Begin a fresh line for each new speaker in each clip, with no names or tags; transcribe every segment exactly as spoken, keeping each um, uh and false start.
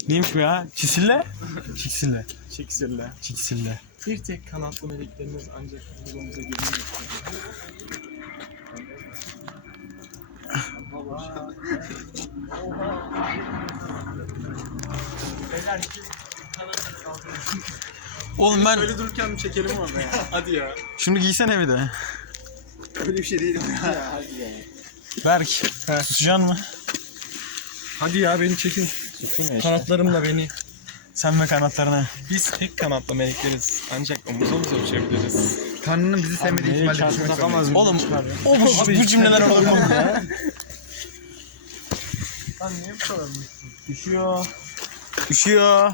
Neymiş bu ya? Çisille? Çiksille.
Çiksirle.
Çiksille.
Bir tek kanatlı meleklerimiz ancak yolumuza geliyor. Beyler ki kanatları kaldırın.
Oğlum ben...
Öyle dururken bir çekelim orada ya. Hadi ya.
Şunu giysene bir de.
Öyle bir şey değil ya.
Hadi ya.
Berk. Tutacaksın mı?
Hadi ya beni çekin. Kanatlarımla beni.
Sen ve kanatlarına.
Biz tek kanatlı melekleriz. Ancak omuz omuza uçabiliriz.
Tanrı'nın bizi sevmediği ihtimalle düşmek zorundayız.
Oğlum o bu, bu cümleler olur mu ya?
Lan niye bu kadar mı?
Üşüyor. Üşüyor.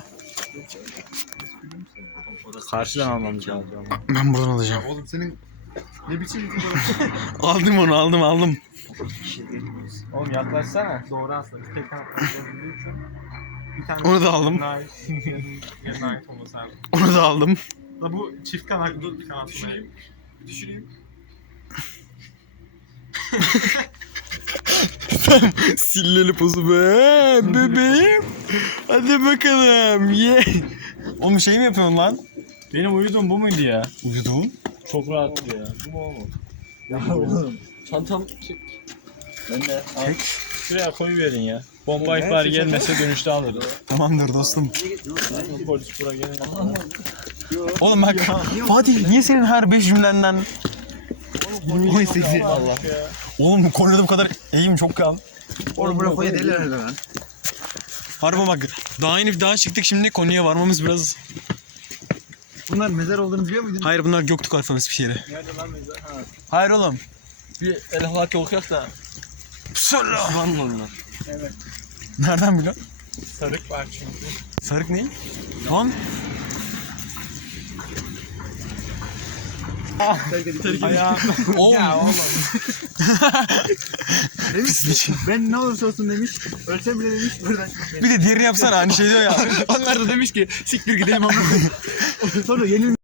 Karşıdan almamız lazım.
Ben buradan alacağım.
Oğlum senin ne biçim bir
Aldım onu aldım aldım.
Oğlum yaklaşsana. Doğru aslında. Tek kanatlı olabildiği için. Bir tane
Onu da aldım.
Nait. Ya Nait olması lazım.
Onu da aldım.
Da bu çift kanatlı bir kanatlı. Düşüreyim. Düşüreyim.
Silleli pozu be bebeğim. Hadi bakalım ye. Oğlum şey mi yapıyorsun lan?
Benim uyuduğum bu muydu ya?
Uyuduğun?
Çok rahattı ya. Bu mu o mu? Ya oğlum. Çantam çek. Ben de al.
Çek.
Şuraya koyuverin ya. Bomba ihbarı gelmese dönüşte alırız.
Tamamdır dostum.
Polis buraya gelin.
Oğlum bak Fatih niye senin her beş cümlenden
on sekiz.
Allah ya.
oğlum Konya'da bu kadar eğim çok kal.
Oğlum bırak koya derler herhalde lan.
Harbi bak daha inip daha çıktık şimdi Konya'ya varmamız biraz.
Bunlar mezar olduğunu biliyor muydun?
Hayır bunlar Göktürk alfabesi bir şeyleri.
Nerede lan mezar? Ha.
Hayır oğlum.
Bir El Haki okuyak da.
Söyle.
Müslüman mı onlar?
Evet.
Nereden biliyorsun?
Sarık var çünkü.
Sarık ne? Lan.
Ayağı.
Oğlum.
Demiş ki, ben ne olursa olsun demiş. Ölsem bile demiş buradan.
Bir de diğerini yapsana hani şey diyor ya.
Onlar da demiş ki siktir gidelim ama. Sonra yenilmiş.